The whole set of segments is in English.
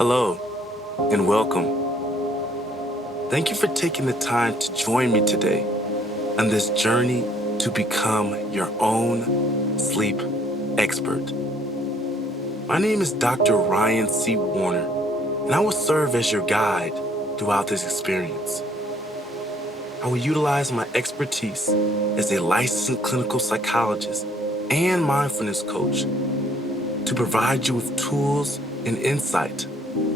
Hello and welcome. Thank you for taking the time to join me today on this journey to become your own sleep expert. My name is Dr. Ryan C. Warner, and I will serve as your guide throughout this experience. I will utilize my expertise as a licensed clinical psychologist and mindfulness coach to provide you with tools and insight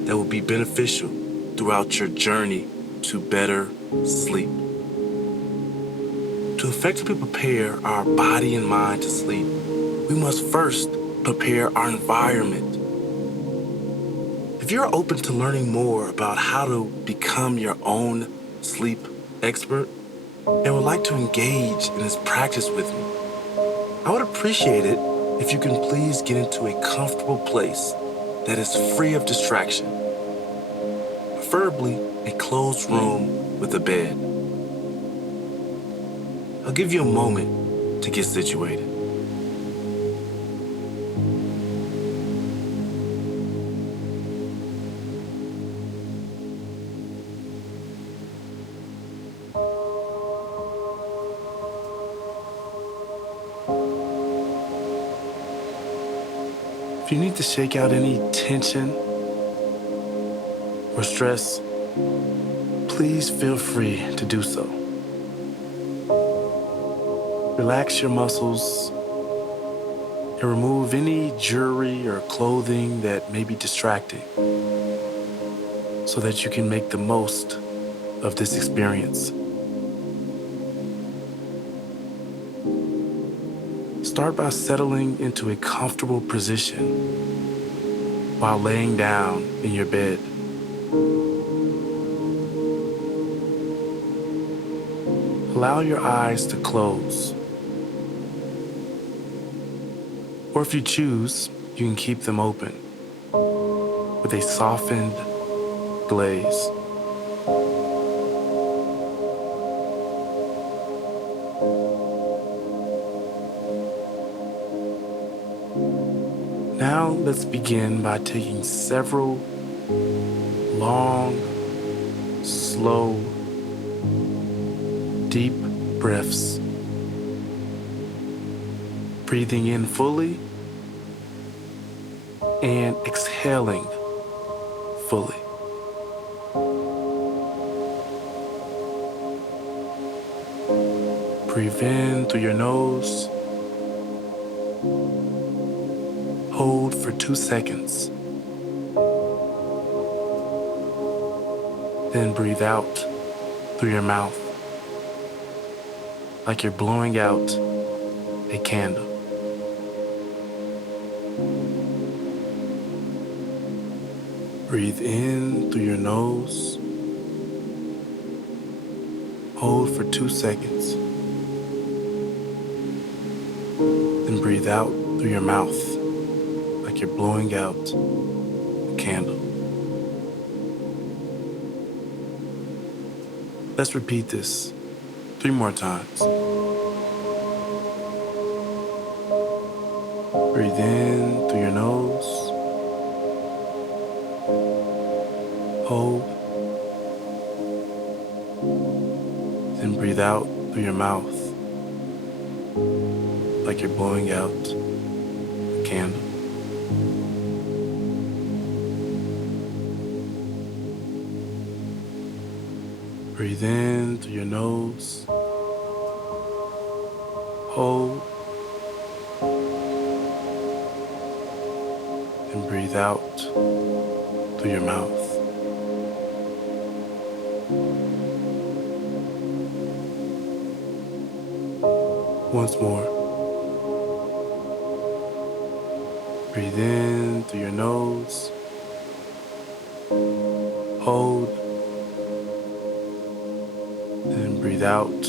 that will be beneficial throughout your journey to better sleep. To effectively prepare our body and mind to sleep, we must first prepare our environment. If you're open to learning more about how to become your own sleep expert and would like to engage in this practice with me, I would appreciate it if you can please get into a comfortable place that is free of distraction, preferably a closed room with a bed. I'll give you a moment to get situated. If you need to shake out any tension or stress, please feel free to do so. Relax your muscles and remove any jewelry or clothing that may be distracting so that you can make the most of this experience. Start by settling into a comfortable position while laying down in your bed. Allow your eyes to close. Or if you choose, you can keep them open with a softened glaze. Now let's begin by taking several long, slow, deep breaths. Breathing in fully and exhaling fully. Breathe in through your nose. Hold for 2 seconds. Then breathe out through your mouth like you're blowing out a candle. Breathe in through your nose. Hold for 2 seconds. Then breathe out through your mouth like you're blowing out a candle. Let's repeat this 3 more times. Breathe in through your nose. Hold. Then breathe out through your mouth like you're blowing out a candle. Breathe in through your nose. Hold. And breathe out through your mouth. Once more. Breathe in through your nose. Hold. Then breathe out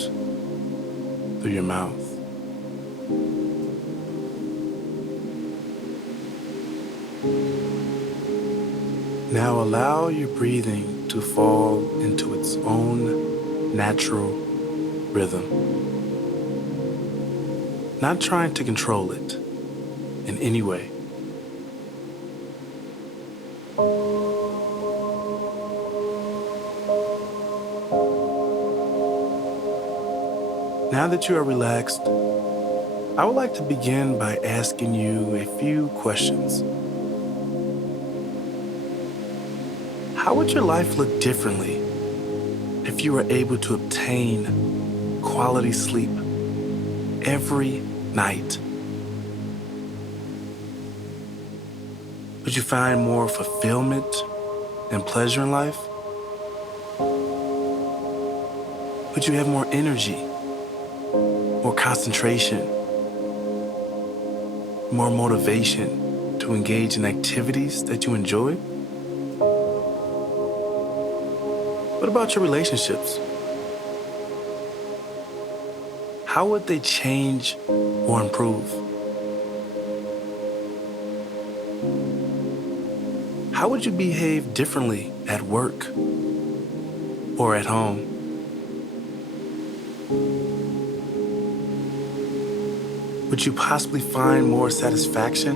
through your mouth. Now allow your breathing to fall into its own natural rhythm. Not trying to control it in any way. Now that you are relaxed, I would like to begin by asking you a few questions. How would your life look differently if you were able to obtain quality sleep every night? Would you find more fulfillment and pleasure in life? Would you have more energy, more concentration, more motivation to engage in activities that you enjoy? What about your relationships? How would they change or improve? How would you behave differently at work or at home? Would you possibly find more satisfaction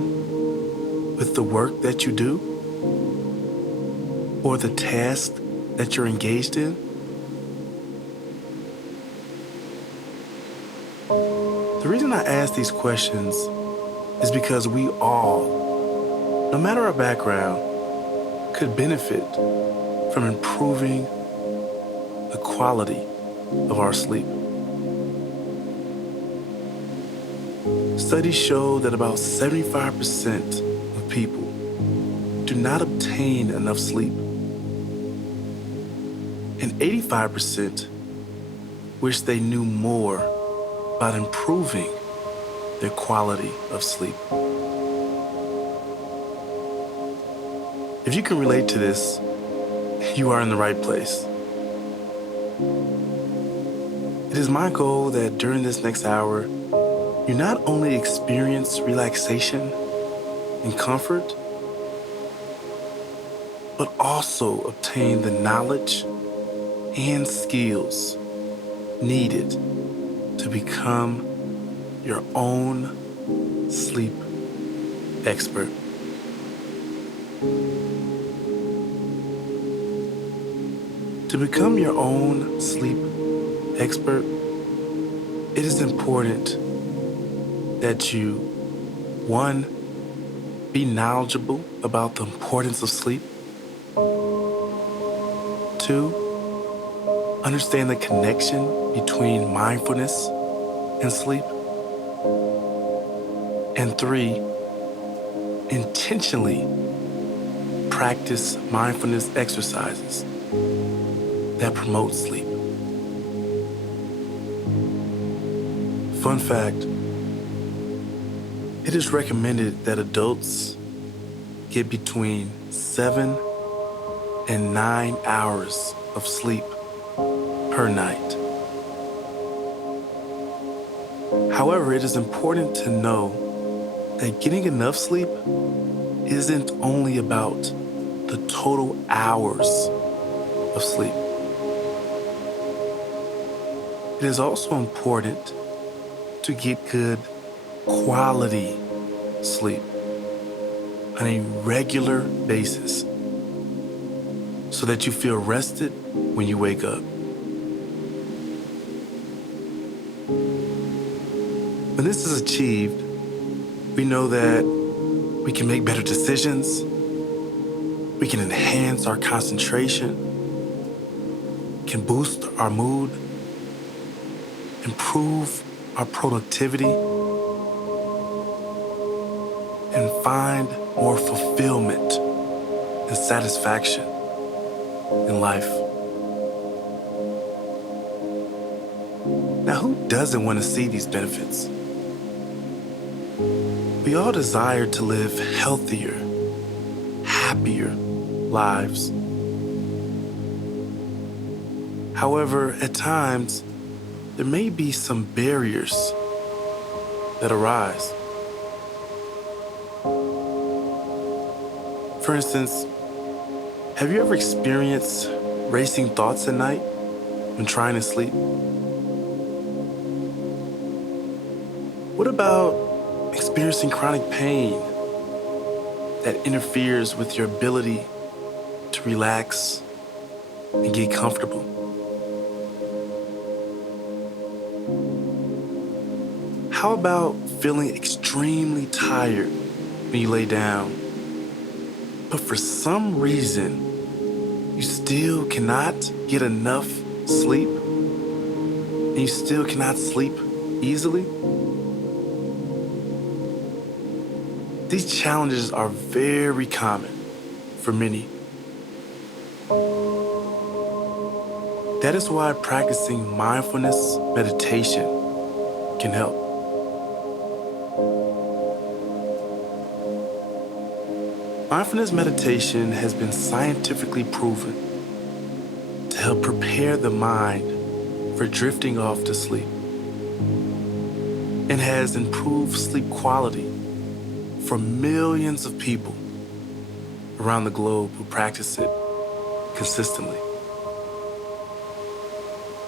with the work that you do or the task that you're engaged in? The reason I ask these questions is because we all, no matter our background, could benefit from improving the quality of our sleep. Studies show that about 75% of people do not obtain enough sleep, and 85% wish they knew more about improving their quality of sleep. If you can relate to this, you are in the right place. It is my goal that during this next hour, you not only experience relaxation and comfort, but also obtain the knowledge and skills needed to become your own sleep expert. To become your own sleep expert, it is important that you, one, be knowledgeable about the importance of sleep. Two, understand the connection between mindfulness and sleep. And three, intentionally practice mindfulness exercises that promote sleep. Fun fact, it is recommended that adults get between 7 and 9 hours of sleep per night. However, it is important to know that getting enough sleep isn't only about the total hours of sleep. It is also important to get good quality sleep on a regular basis so that you feel rested when you wake up. When this is achieved, we know that we can make better decisions, we can enhance our concentration, can boost our mood, improve our productivity, and find more fulfillment and satisfaction in life. Now, who doesn't want to see these benefits? We all desire to live healthier, happier lives. However, at times, there may be some barriers that arise. For instance, have you ever experienced racing thoughts at night when trying to sleep? What about experiencing chronic pain that interferes with your ability to relax and get comfortable. How about feeling extremely tired when you lay down, but for some reason, you still cannot get enough sleep, and you still cannot sleep easily? These challenges are very common for many. That is why practicing mindfulness meditation can help. Mindfulness meditation has been scientifically proven to help prepare the mind for drifting off to sleep and has improved sleep quality for millions of people around the globe who practice it consistently.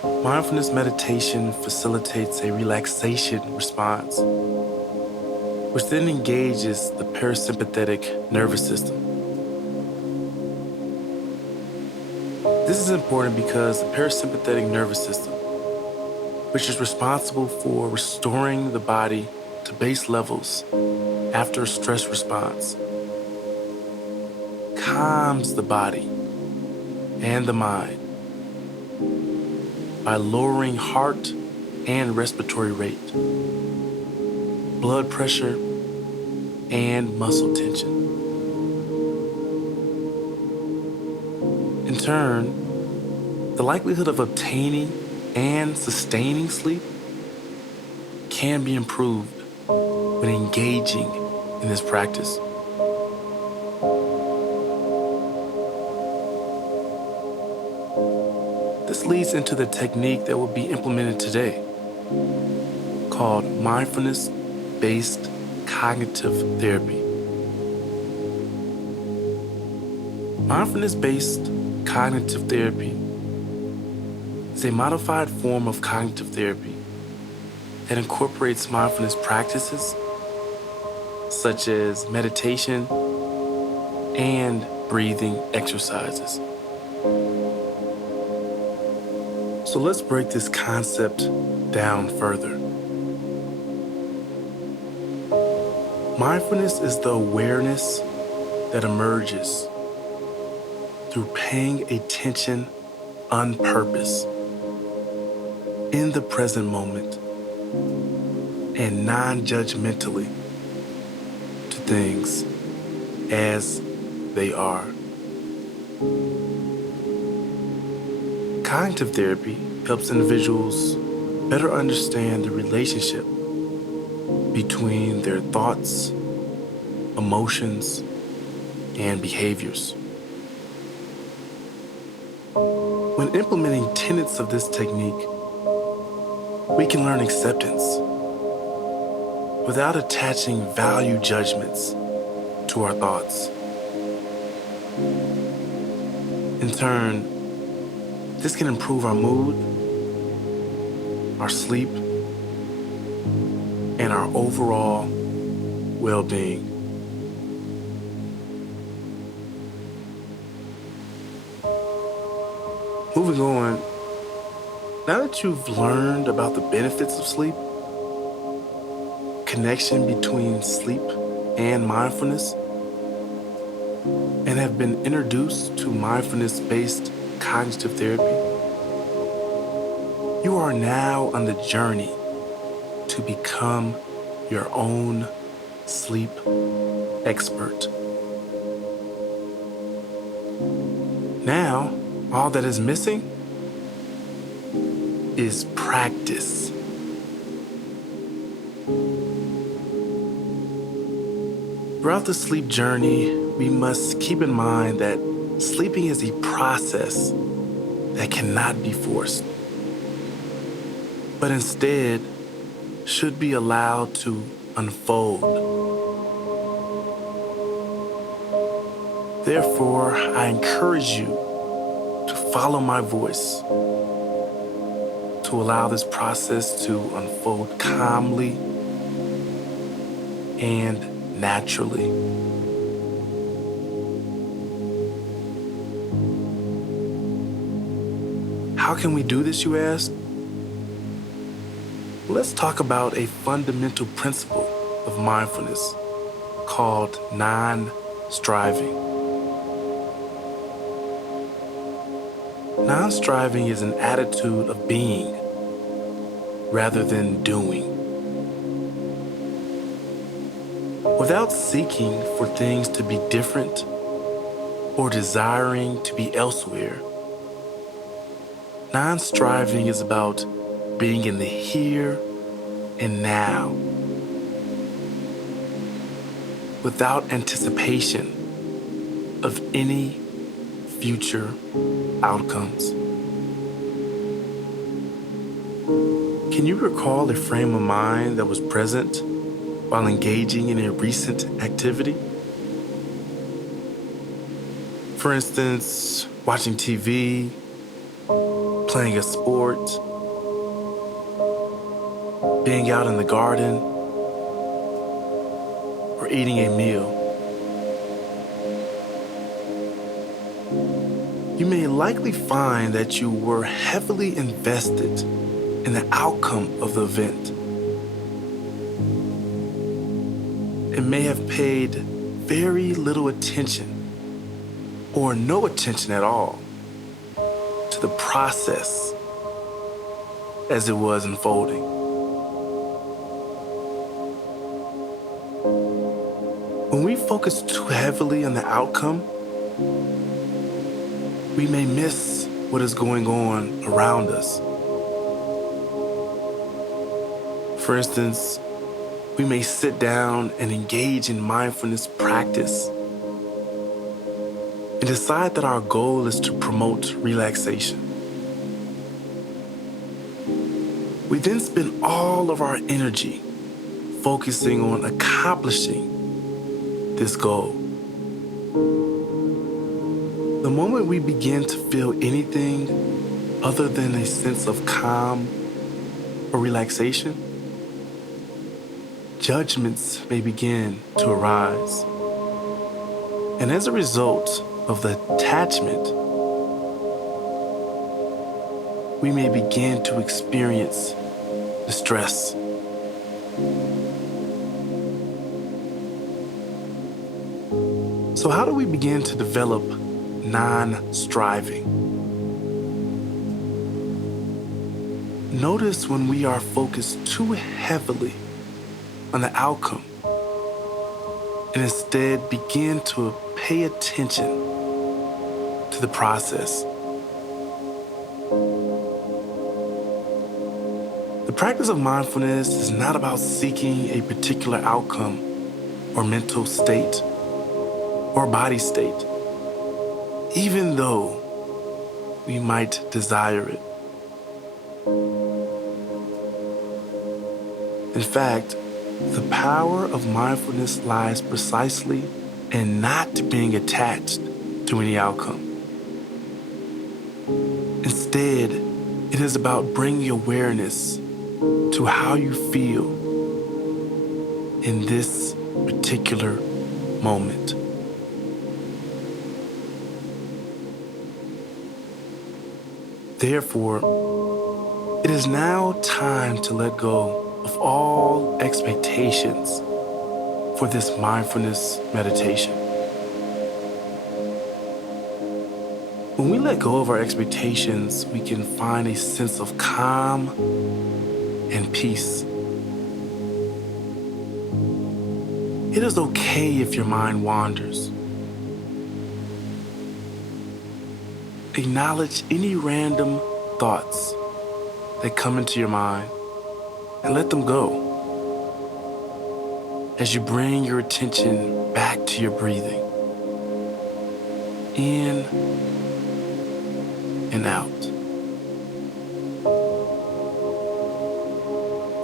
Mindfulness meditation facilitates a relaxation response, which then engages the parasympathetic nervous system. This is important because the parasympathetic nervous system, which is responsible for restoring the body to base levels after a stress response, calms the body and the mind by lowering heart and respiratory rate, blood pressure, and muscle tension. In turn, the likelihood of obtaining and sustaining sleep can be improved when engaging in this practice. This leads into the technique that will be implemented today, called mindfulness-based cognitive therapy. Mindfulness-based cognitive therapy is a modified form of cognitive therapy that incorporates mindfulness practices such as meditation and breathing exercises. So let's break this concept down further. Mindfulness is the awareness that emerges through paying attention on purpose in the present moment and non-judgmentally to things as they are. Cognitive therapy helps individuals better understand the relationship between their thoughts, emotions, and behaviors. When implementing tenets of this technique, we can learn acceptance without attaching value judgments to our thoughts. In turn, this can improve our mood, our sleep, and our overall well-being. Moving on, now that you've learned about the benefits of sleep, connection between sleep and mindfulness, and have been introduced to mindfulness-based cognitive therapy, you are now on the journey to become your own sleep expert. Now, all that is missing is practice. Throughout the sleep journey, we must keep in mind that sleeping is a process that cannot be forced, but instead should be allowed to unfold. Therefore, I encourage you to follow my voice, to allow this process to unfold calmly and naturally. How can we do this, you ask? Let's talk about a fundamental principle of mindfulness called non-striving. Non-striving is an attitude of being rather than doing. Without seeking for things to be different or desiring to be elsewhere, non-striving is about being in the here and now, without anticipation of any future outcomes. Can you recall a frame of mind that was present while engaging in a recent activity? For instance, watching TV, playing a sport, being out in the garden, or eating a meal. You may likely find that you were heavily invested in the outcome of the event and may have paid very little attention or no attention at all to the process as it was unfolding. When we focus too heavily on the outcome, we may miss what is going on around us. For instance, we may sit down and engage in mindfulness practice and decide that our goal is to promote relaxation. We then spend all of our energy focusing on accomplishing this goal. The moment we begin to feel anything other than a sense of calm or relaxation, judgments may begin to arise. And as a result of the attachment, we may begin to experience distress. So how do we begin to develop non-striving? Notice when we are focused too heavily on the outcome and instead begin to pay attention to the process. The practice of mindfulness is not about seeking a particular outcome or mental state or body state, even though we might desire it. In fact, the power of mindfulness lies precisely in not being attached to any outcome. Instead, it is about bringing awareness to how you feel in this particular moment. Therefore, it is now time to let go of all expectations for this mindfulness meditation. When we let go of our expectations, we can find a sense of calm and peace. It is okay if your mind wanders. Acknowledge any random thoughts that come into your mind and let them go as you bring your attention back to your breathing. In and out.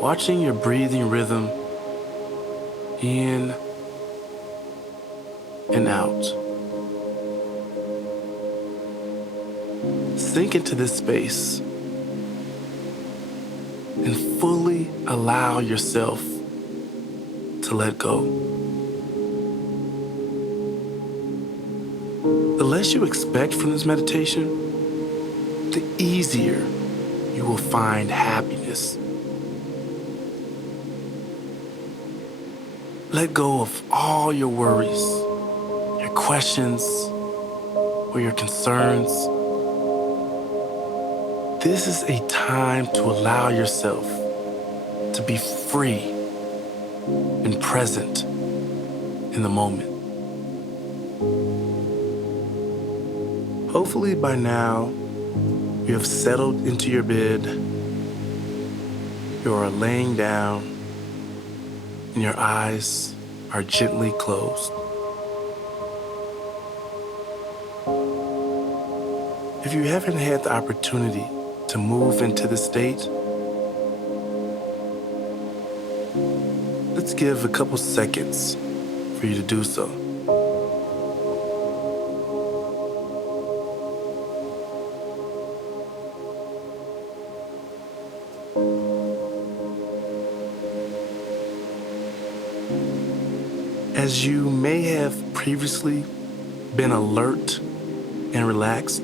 Watching your breathing rhythm in and out. Sink into this space and fully allow yourself to let go. The less you expect from this meditation, the the easier you will find happiness. Let go of all your worries, your questions, or your concerns. This is a time to allow yourself to be free and present in the moment. Hopefully by now, you have settled into your bed, you are laying down, and your eyes are gently closed. If you haven't had the opportunity to move into this state, let's give a couple seconds for you to do so. As you may have previously been alert and relaxed,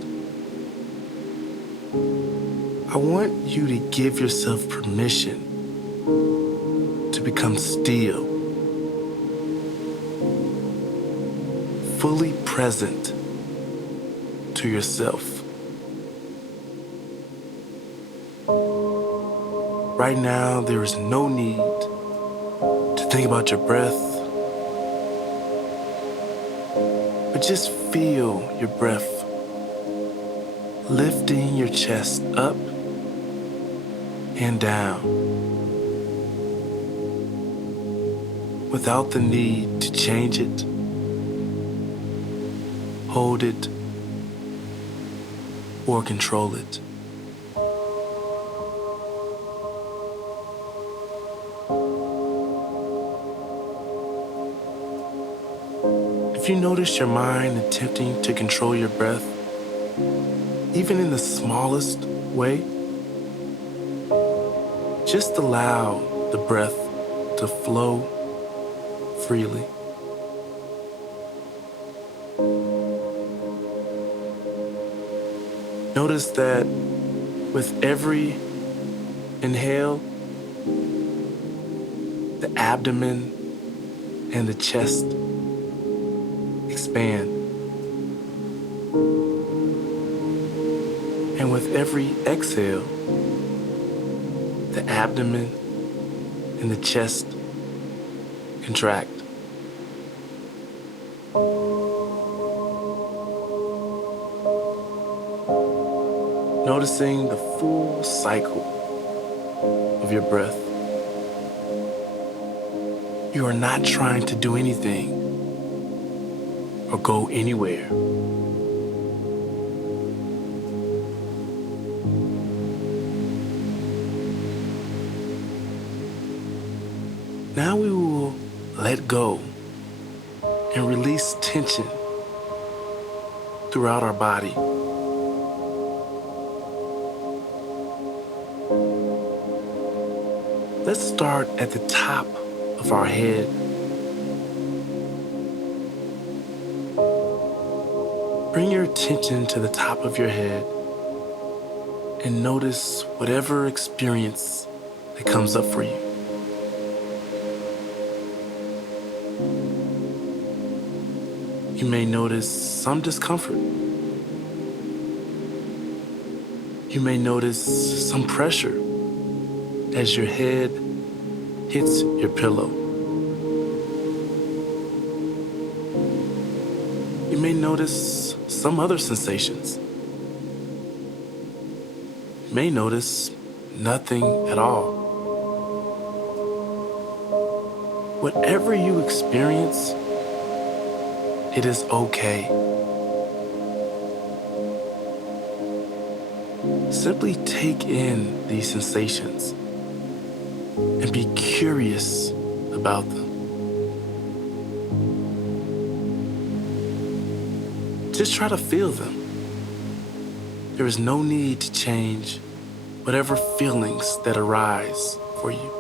I want you to give yourself permission to become still, fully present to yourself. Right now, there is no need to think about your breath, but just feel your breath lifting your chest up and down without the need to change it, hold it, or control it. If you notice your mind attempting to control your breath, even in the smallest way, just allow the breath to flow freely. Notice that with every inhale, the abdomen and the chest expand. And with every exhale, the abdomen and the chest contract. Noticing the full cycle of your breath. You are not trying to do anything or go anywhere. Now we will let go and release tension throughout our body. Let's start at the top of our head. Bring your attention to the top of your head and notice whatever experience that comes up for you. You may notice some discomfort. You may notice some pressure as your head hits your pillow. You may notice some other sensations. You may notice nothing at all. Whatever you experience, it is okay. Simply take in these sensations and be curious about them. Just try to feel them. There is no need to change whatever feelings that arise for you.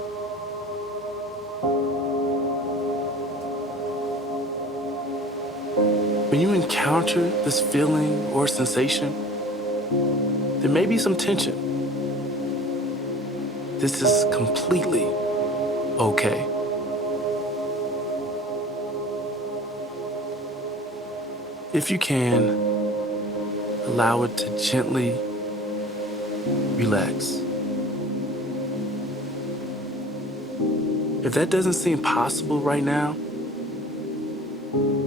When you encounter this feeling or sensation, There may be some tension. This is completely okay. If you can, allow it to gently relax. If that doesn't seem possible right now,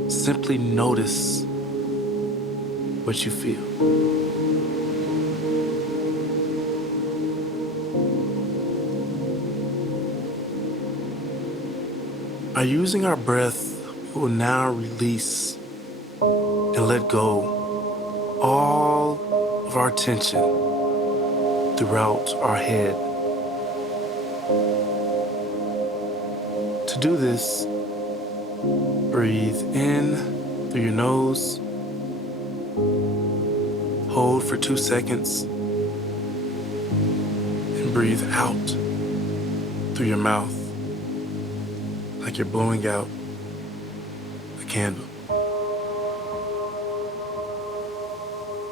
simply notice what you feel. By using our breath, we will now release and let go all of our tension throughout our head. To do this, breathe in through your nose, hold for 2 seconds, and breathe out through your mouth like you're blowing out a candle.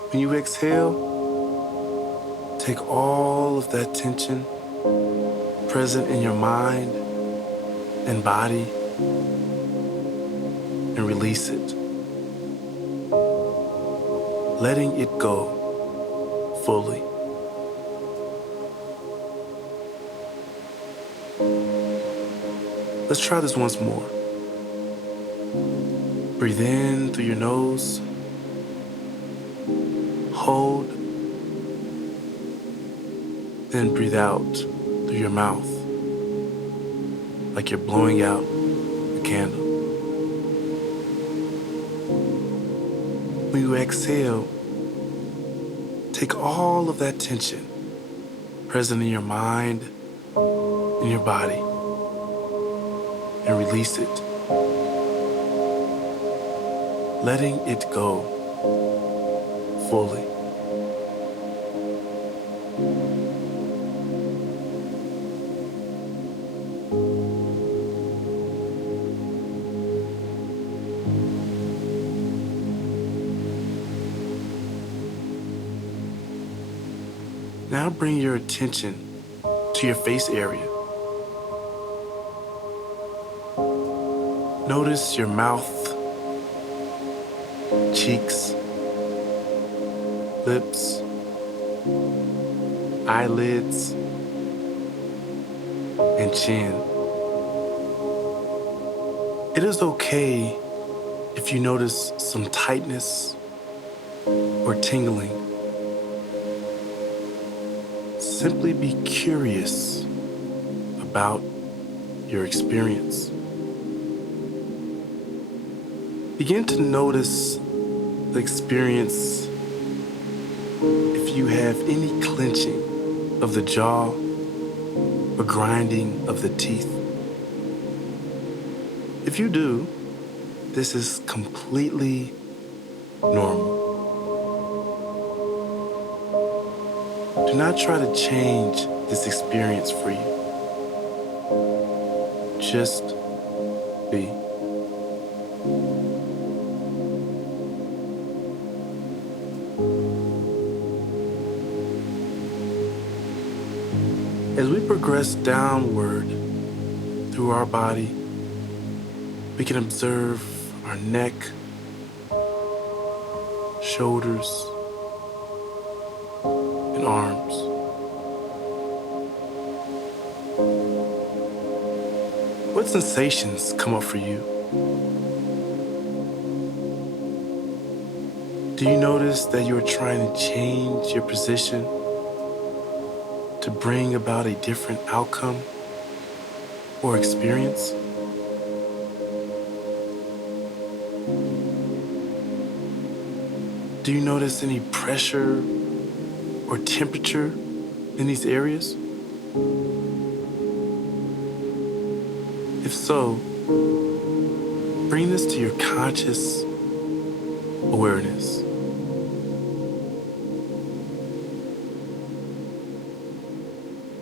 When you exhale, take all of that tension present in your mind and body and release it, letting it go fully. Let's try this once more. Breathe in through your nose, hold, then breathe out through your mouth like you're blowing out a candle. When you exhale, take all of that tension present in your mind and your body and release it, letting it go fully. Now bring your attention to your face area. Notice your mouth, cheeks, lips, eyelids, and chin. It is okay if you notice some tightness or tingling. Simply be curious about your experience. Begin to notice the experience if you have any clenching of the jaw or grinding of the teeth. If you do, this is completely normal. Do not try to change this experience for you. Just be. As we progress downward through our body, we can observe our neck, shoulders, and arms. What sensations come up for you? Do you notice that you are trying to change your position to bring about a different outcome or experience? Do you notice any pressure or temperature in these areas? If so, bring this to your conscious awareness.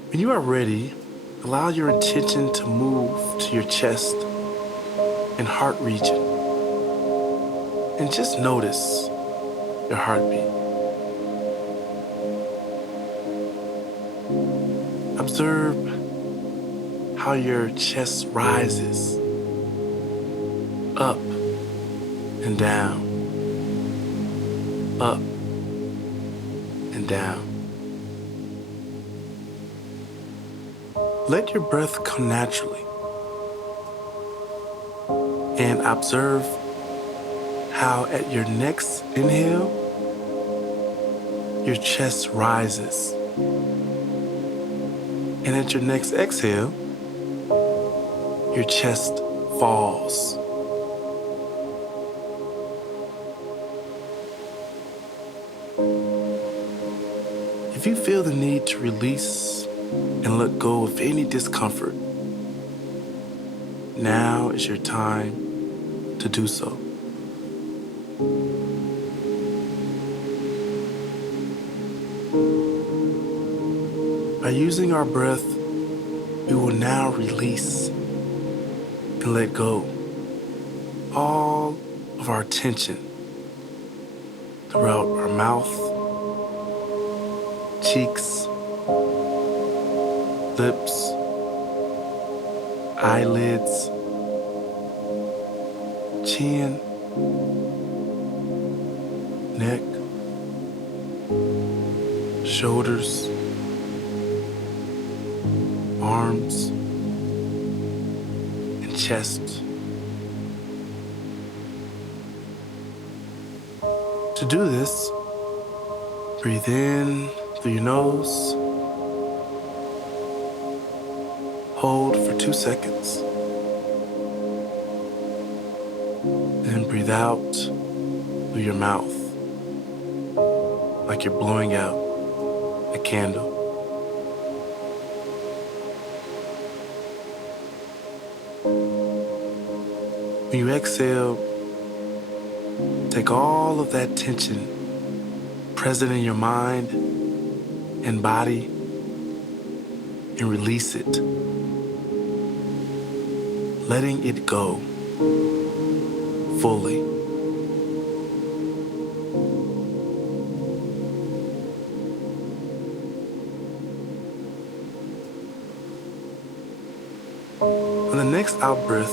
When you are ready, allow your attention to move to your chest and heart region, and just notice your heartbeat. Observe how your chest rises up and down, up and down. Let your breath come naturally and observe how at your next inhale, your chest rises. And at your next exhale, your chest falls. If you feel the need to release and let go of any discomfort, now is your time to do so. By using our breath, we will now release and let go all of our tension throughout our mouth, cheeks, lips, eyelids, chin, neck, shoulders, arms, and chest. To do this, breathe in through your nose, hold for 2 seconds, then breathe out through your mouth like you're blowing out a candle. When you exhale, take all of that tension present in your mind and body and release it, letting it go fully. On the next out breath,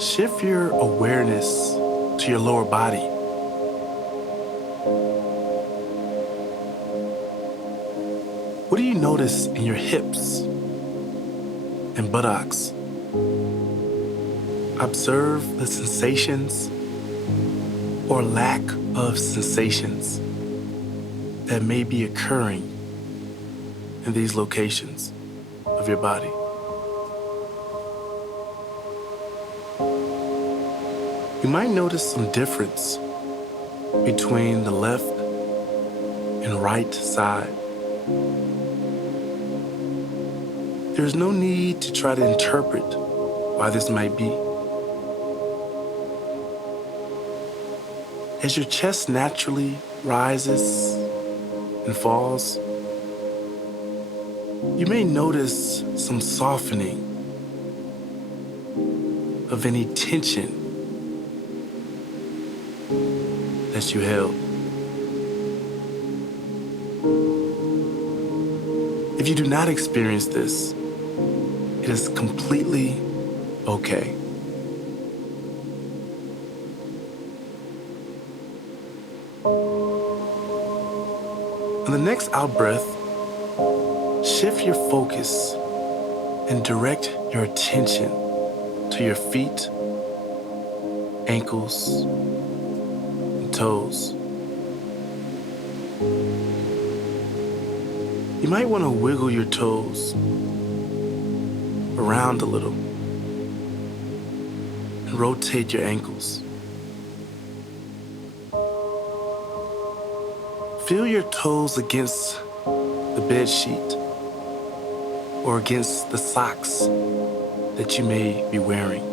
shift your awareness to your lower body. What do you notice in your hips and buttocks? Observe the sensations or lack of sensations that may be occurring in these locations of your body. You might notice some difference between the left and right side. There's no need to try to interpret why this might be. As your chest naturally rises and falls, you may notice some softening of any tension that you held. If you do not experience this, it is completely okay. On the next out breath, shift your focus and direct your attention to your feet, ankles, and toes. You might want to wiggle your toes around a little and rotate your ankles. Feel your toes against the bed sheet or against the socks that you may be wearing.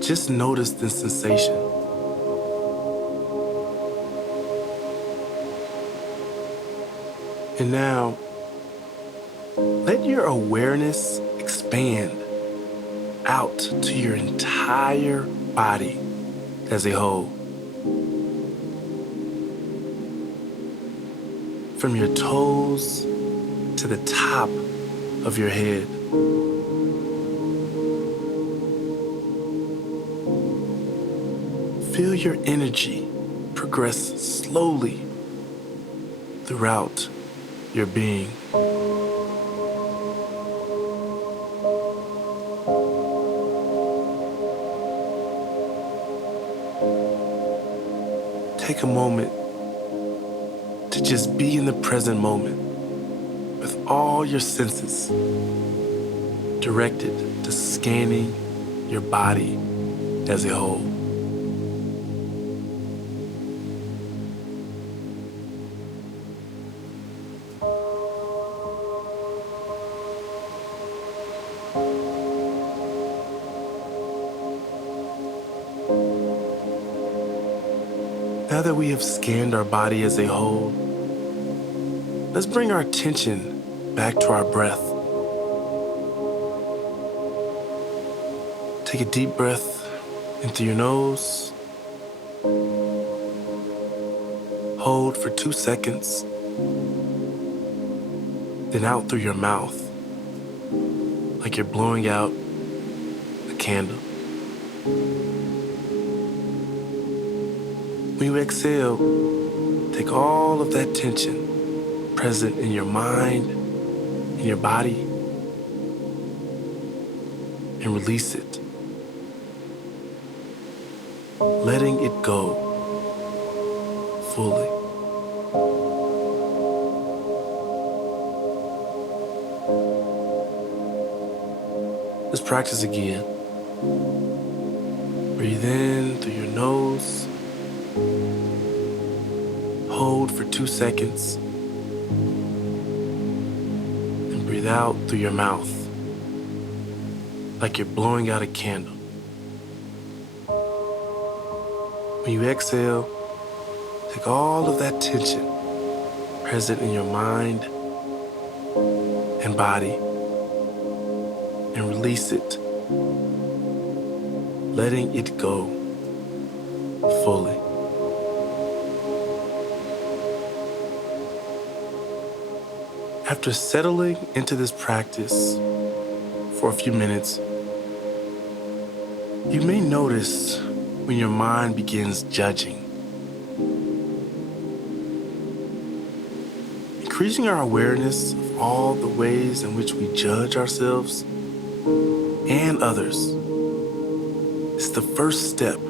Just notice the sensation. And now, let your awareness expand out to your entire body as a whole. from your toes to the top of your head. Feel your energy progress slowly throughout your being. Take a moment to just be in the present moment with all your senses directed to scanning your body as a whole. Now that we have scanned our body as a whole, let's bring our attention back to our breath. Take a deep breath in through your nose. Hold for 2 seconds. Then out through your mouth, like you're blowing out a candle. When you exhale, take all of that tension present in your mind, in your body, and release it, letting it go fully. Let's practice again. Breathe in through your nose. Hold for 2 seconds. And breathe out through your mouth, like you're blowing out a candle. When you exhale, take all of that tension present in your mind and body and release it, letting it go fully. After settling into this practice for a few minutes, you may notice when your mind begins judging. Increasing our awareness of all the ways in which we judge ourselves and others is the first step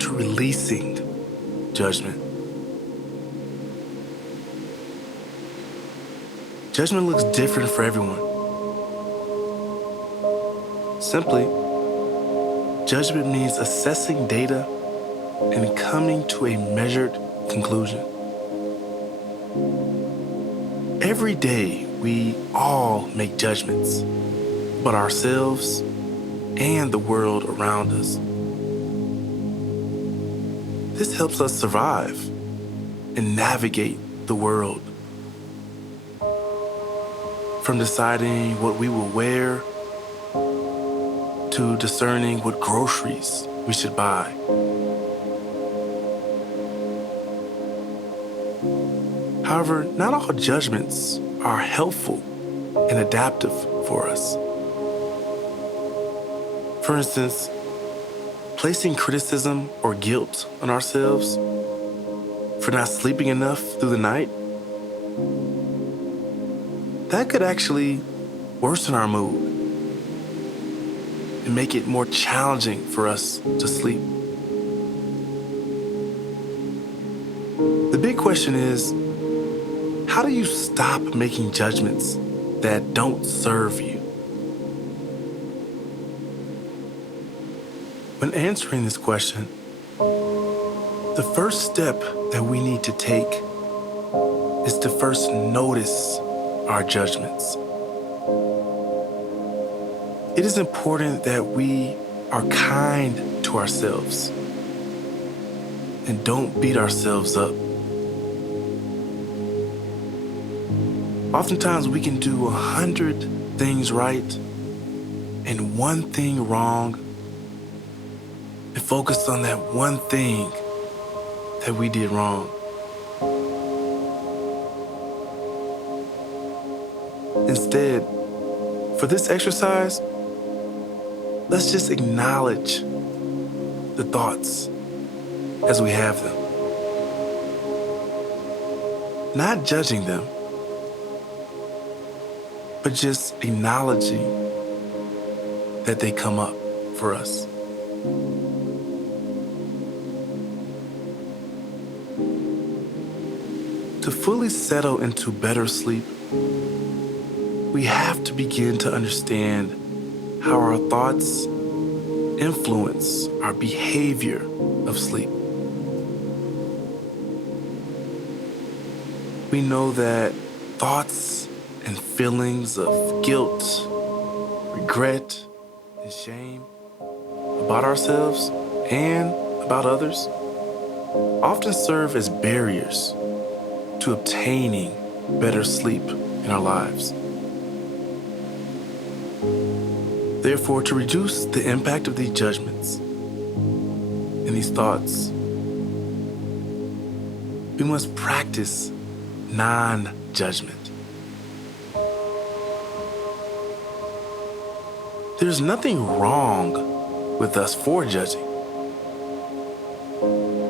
to releasing judgment. Judgment looks different for everyone. Simply, judgment means assessing data and coming to a measured conclusion. Every day, we all make judgments about ourselves and the world around us. This helps us survive and navigate the world. From deciding what we will wear to discerning what groceries we should buy. However, not all judgments are helpful and adaptive for us. For instance, placing criticism or guilt on ourselves for not sleeping enough through the night, that could actually worsen our mood and make it more challenging for us to sleep. The big question is, how do you stop making judgments that don't serve you? When answering this question, the first step that we need to take is to first notice our judgments. It is important that we are kind to ourselves and don't beat ourselves up. Oftentimes we can do 100 things right and one thing wrong and focus on that one thing that we did wrong. instead, for this exercise, let's just acknowledge the thoughts as we have them, not judging them, but just acknowledging that they come up for us. To fully settle into better sleep, we have to begin to understand how our thoughts influence our behavior of sleep. We know that thoughts and feelings of guilt, regret, and shame about ourselves and about others often serve as barriers to obtaining better sleep in our lives. Therefore, to reduce the impact of these judgments and these thoughts, we must practice non-judgment. There's nothing wrong with us for judging,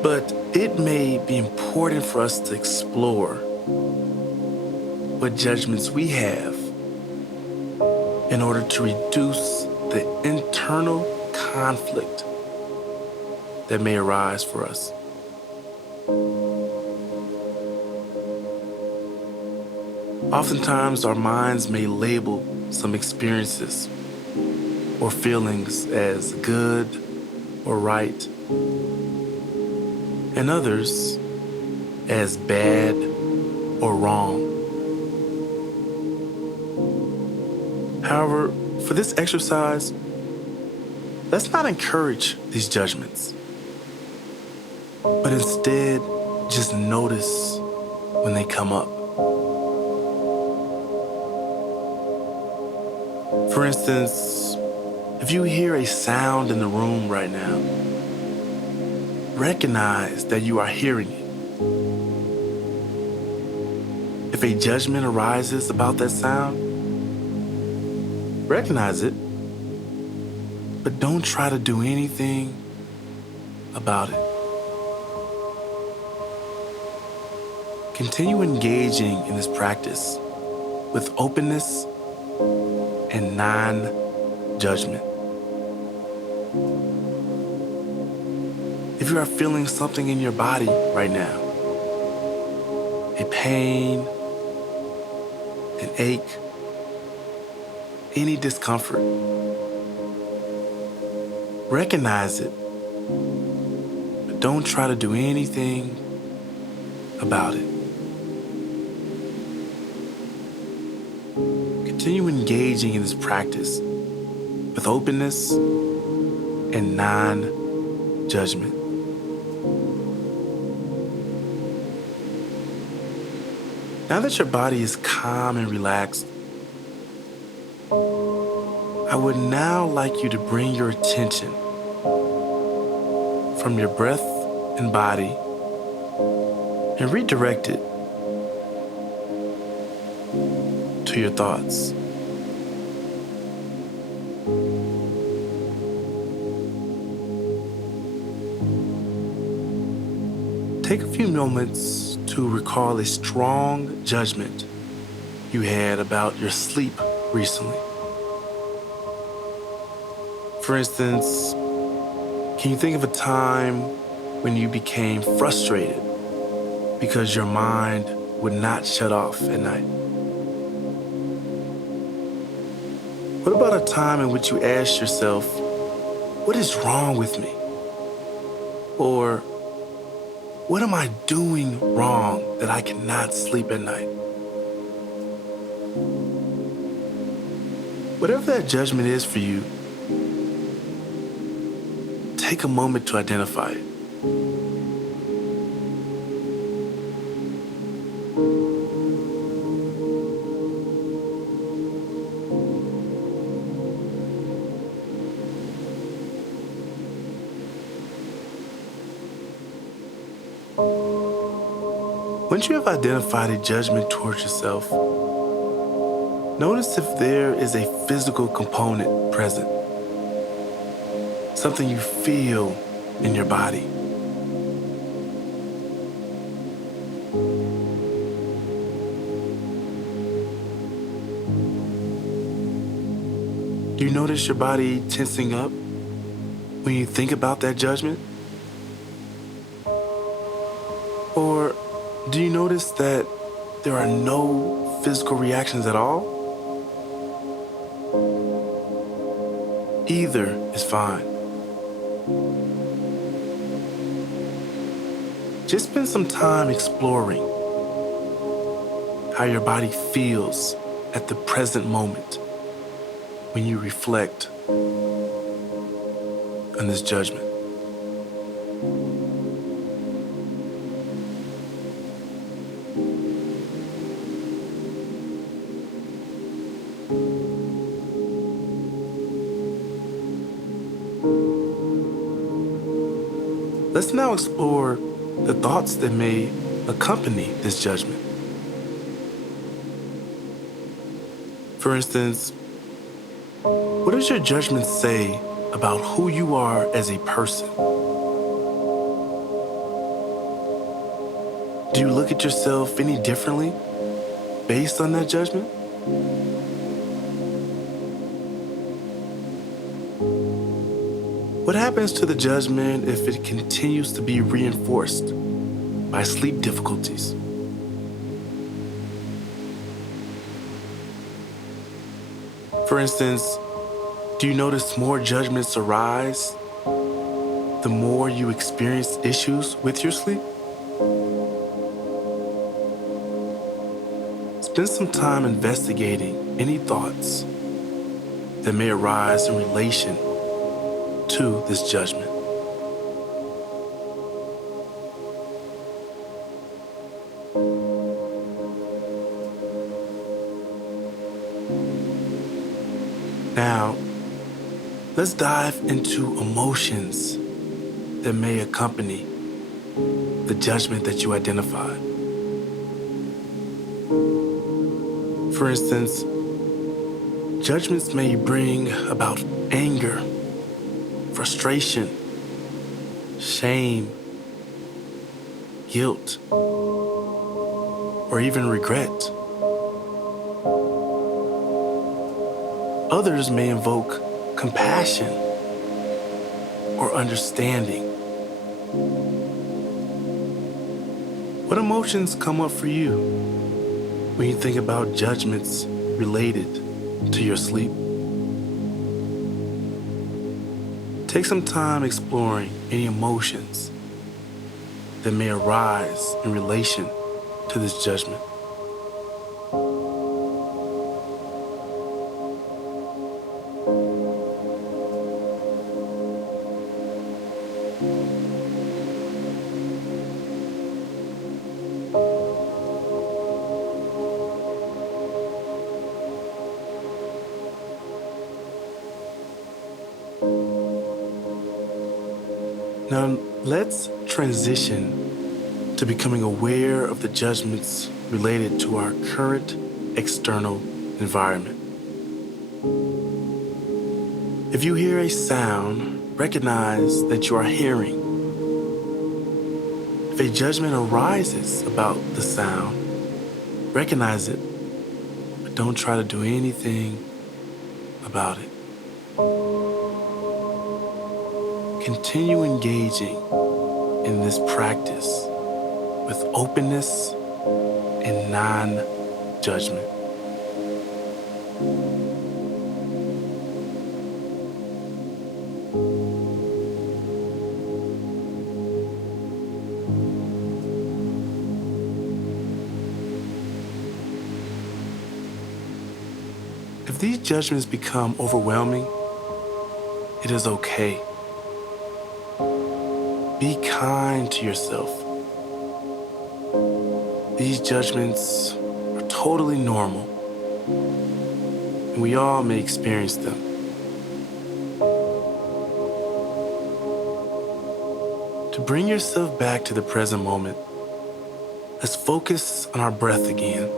but it may be important for us to explore what judgments we have in order to reduce the internal conflict that may arise for us. Oftentimes, our minds may label some experiences or feelings as good or right, and others as bad or wrong. However, for this exercise, let's not encourage these judgments, but instead just notice when they come up. For instance, if you hear a sound in the room right now, recognize that you are hearing it. If a judgment arises about that sound, recognize it, but don't try to do anything about it. Continue engaging in this practice with openness and non-judgment. If you are feeling something in your body right now, a pain, an ache, any discomfort, recognize it, but don't try to do anything about it. Continue engaging in this practice with openness and non-judgment. Now that your body is calm and relaxed, I would now like you to bring your attention from your breath and body and redirect it to your thoughts. Take a few moments to recall a strong judgment you had about your sleep recently. For instance, can you think of a time when you became frustrated because your mind would not shut off at night? What about a time in which you asked yourself, what is wrong with me? Or, what am I doing wrong that I cannot sleep at night? Whatever that judgment is for you, take a moment to identify it. Once you have identified a judgment towards yourself, Notice if there is a physical component present, something you feel in your body. Do you notice your body tensing up when you think about that judgment? Or do you notice that there are no physical reactions at all? Either is fine. Just spend some time exploring how your body feels at the present moment when you reflect on this judgment. Let's now explore the thoughts that may accompany this judgment. For instance, what does your judgment say about who you are as a person? Do you look at yourself any differently based on that judgment? What happens to the judgment if it continues to be reinforced by sleep difficulties? For instance, do you notice more judgments arise the more you experience issues with your sleep? Spend some time investigating any thoughts that may arise in relation to this judgment. Now, let's dive into emotions that may accompany the judgment that you identified. For instance, judgments may bring about anger, frustration, shame, guilt, or even regret. Others may invoke compassion or understanding. What emotions come up for you when you think about judgments related to your sleep? Take some time exploring any emotions that may arise in relation to this judgment. Now, let's transition to becoming aware of the judgments related to our current external environment. If you hear a sound, recognize that you are hearing. If a judgment arises about the sound, recognize it, but don't try to do anything about it. Continue engaging in this practice with openness and non-judgment. If these judgments become overwhelming, it is okay. Be kind to yourself. These judgments are totally normal, and we all may experience them. To bring yourself back to the present moment, let's focus on our breath again.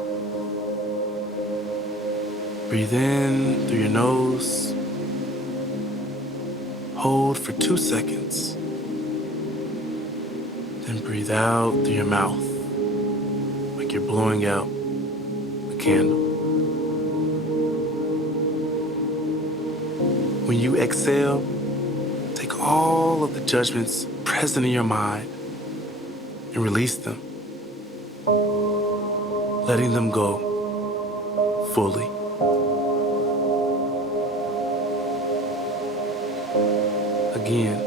Breathe in through your nose. Hold for 2 seconds. Then breathe out through your mouth, like you're blowing out a candle. When you exhale, take all of the judgments present in your mind and release them, letting them go fully. Again,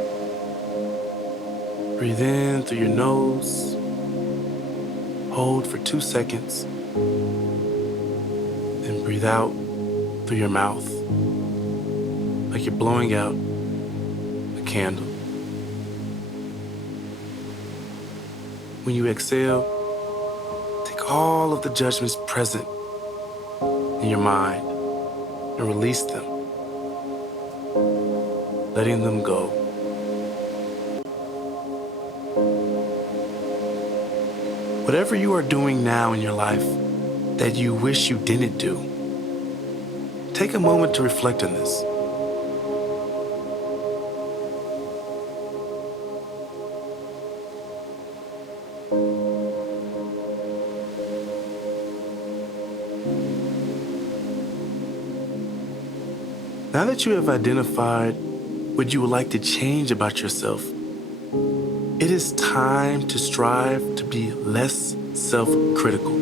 breathe in through your nose, hold for 2 seconds, then breathe out through your mouth, like you're blowing out a candle. When you exhale, take all of the judgments present in your mind and release them, letting them go. Whatever you are doing now in your life that you wish you didn't do, take a moment to reflect on this. Now that you have identified what you would like to change about yourself, it is time to strive to be less self-critical.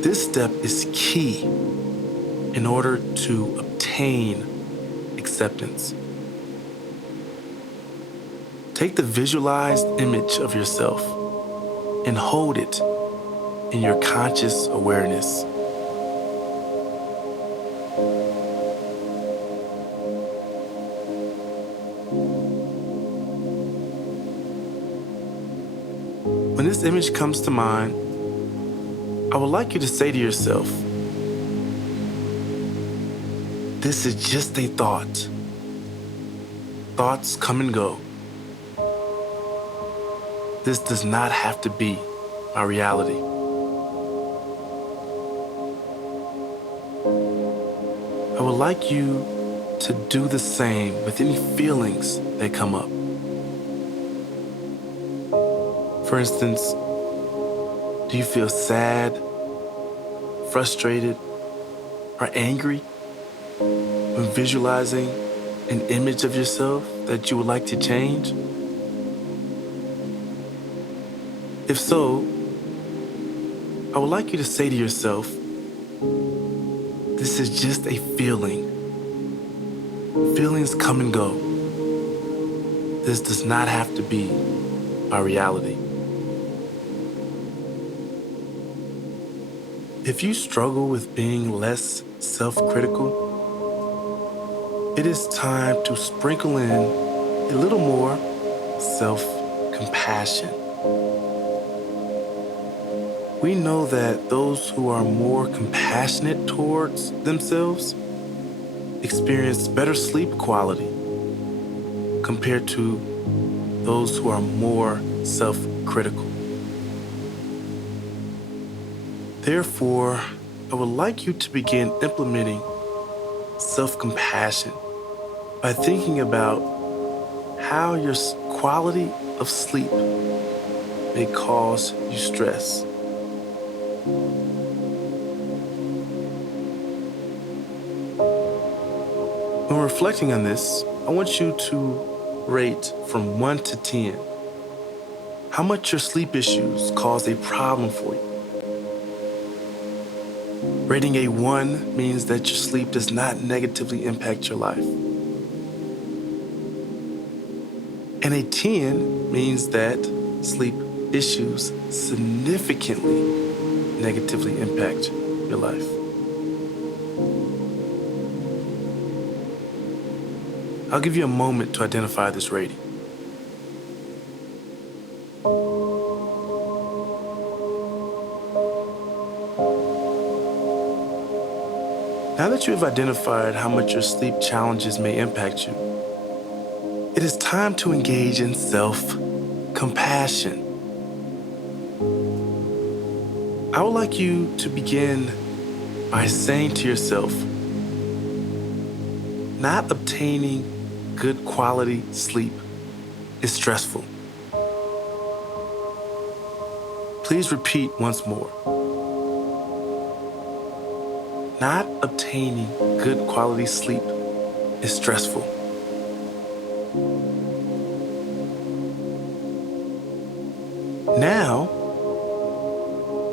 This step is key in order to obtain acceptance. Take the visualized image of yourself and hold it in your conscious awareness. When this image comes to mind, I would like you to say to yourself, this is just a thought. Thoughts come and go. This does not have to be my reality. I would like you to do the same with any feelings that come up. For instance, do you feel sad, frustrated, or angry when visualizing an image of yourself that you would like to change? If so, I would like you to say to yourself, this is just a feeling. Feelings come and go. This does not have to be my reality. If you struggle with being less self-critical, it is time to sprinkle in a little more self-compassion. We know that those who are more compassionate towards themselves experience better sleep quality compared to those who are more self-critical. Therefore, I would like you to begin implementing self-compassion by thinking about how your quality of sleep may cause you stress. When reflecting on this, I want you to rate from 1 to 10 how much your sleep issues cause a problem for you. Rating a 1 means that your sleep does not negatively impact your life. And a 10 means that sleep issues significantly negatively impact your life. I'll give you a moment to identify this rating. Now that you have identified how much your sleep challenges may impact you, it is time to engage in self-compassion. I would like you to begin by saying to yourself, not obtaining good quality sleep is stressful. Please repeat once more. Not obtaining good quality sleep is stressful. Now,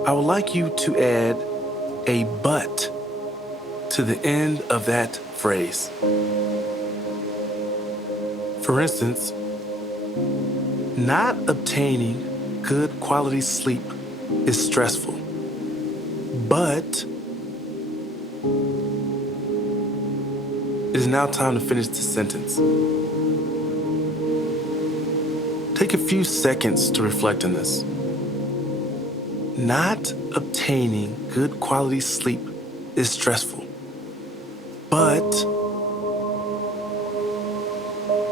I would like you to add a but to the end of that phrase. For instance, not obtaining good quality sleep is stressful, but it is now time to finish the sentence. Take a few seconds to reflect on this. Not obtaining good quality sleep is stressful, but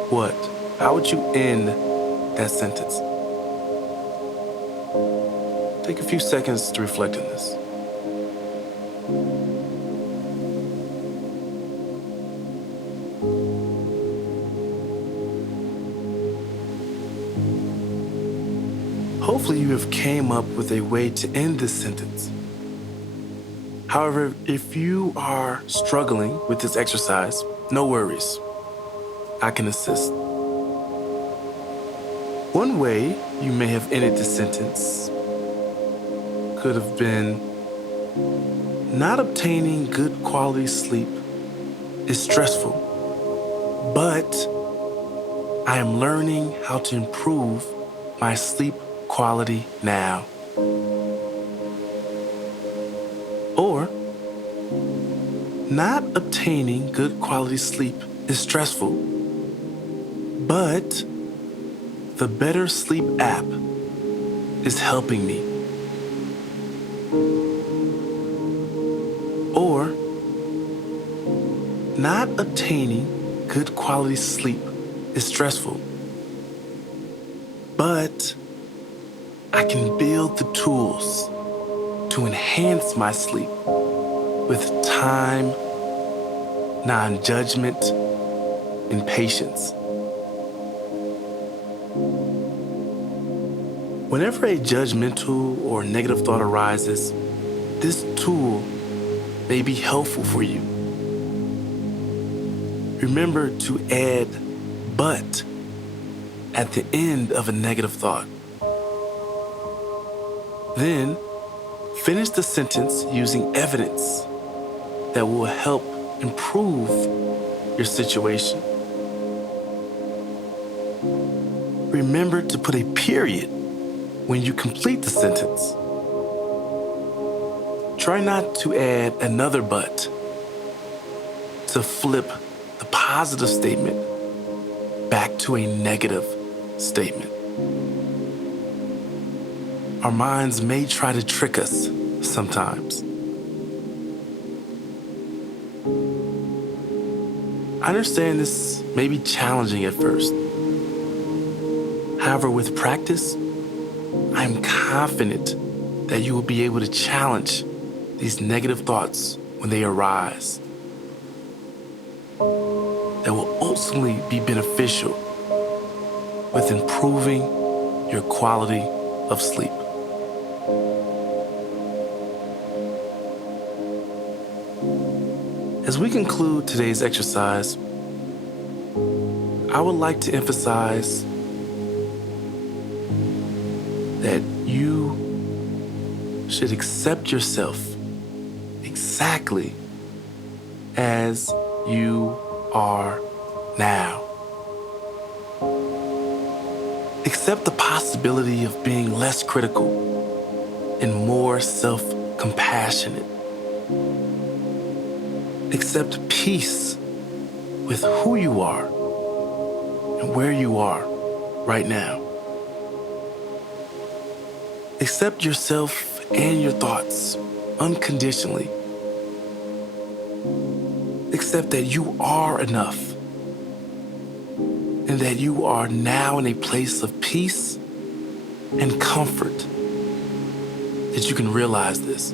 what? How would you end that sentence? Take a few seconds to reflect on this. Hopefully you have came up with a way to end this sentence. However, if you are struggling with this exercise, no worries. I can assist. One way you may have ended this sentence could have been, not obtaining good quality sleep is stressful, but I am learning how to improve my sleep quality now. Or, not obtaining good quality sleep is stressful, but the Better Sleep app is helping me. Or, not obtaining good quality sleep is stressful, but I can build the tools to enhance my sleep with time, non-judgment, and patience. Whenever a judgmental or negative thought arises, this tool may be helpful for you. Remember to add but at the end of a negative thought. Then, finish the sentence using evidence that will help improve your situation. Remember to put a period when you complete the sentence. Try not to add another but to flip the positive statement back to a negative statement. Our minds may try to trick us sometimes. I understand this may be challenging at first. However, with practice, I am confident that you will be able to challenge these negative thoughts when they arise. That will ultimately be beneficial with improving your quality of sleep. As we conclude today's exercise, I would like to emphasize that you should accept yourself exactly as you are now. Accept the possibility of being less critical and more self-compassionate. Accept peace with who you are and where you are right now. Accept yourself and your thoughts unconditionally. Accept that you are enough and that you are now in a place of peace and comfort, that you can realize this.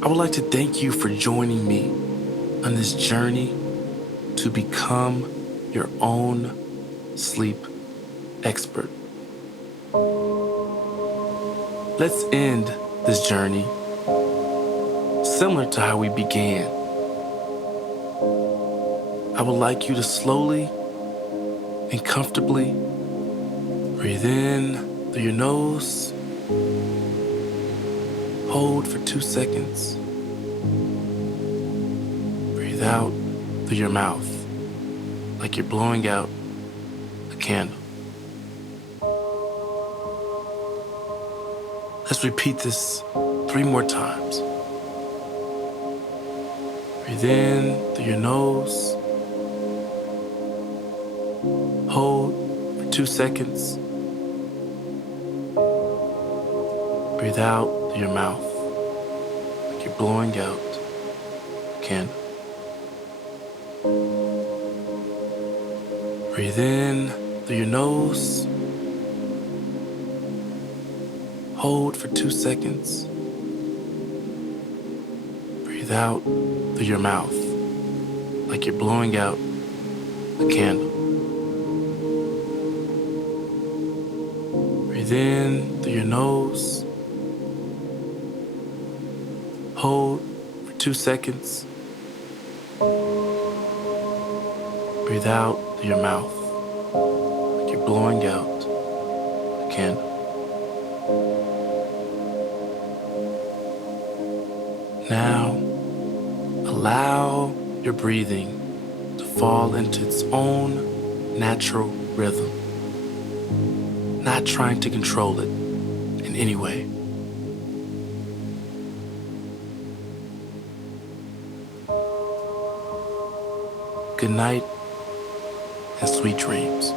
I would like to thank you for joining me on this journey to become your own sleep expert. Let's end this journey similar to how we began. I would like you to slowly and comfortably breathe in through your nose, hold for 2 seconds, breathe out through your mouth like you're blowing out a candle. Let's repeat this 3 more times. Breathe in through your nose, hold for 2 seconds, breathe out through your mouth like you're blowing out a candle. Breathe in through your nose, hold for 2 seconds, breathe out through your mouth like you're blowing out a candle. Breathe in through your nose, hold for 2 seconds, breathe out through your mouth like you're blowing out a candle. Now, allow your breathing to fall into its own natural rhythm, not trying to control it in any way. Good night and sweet dreams.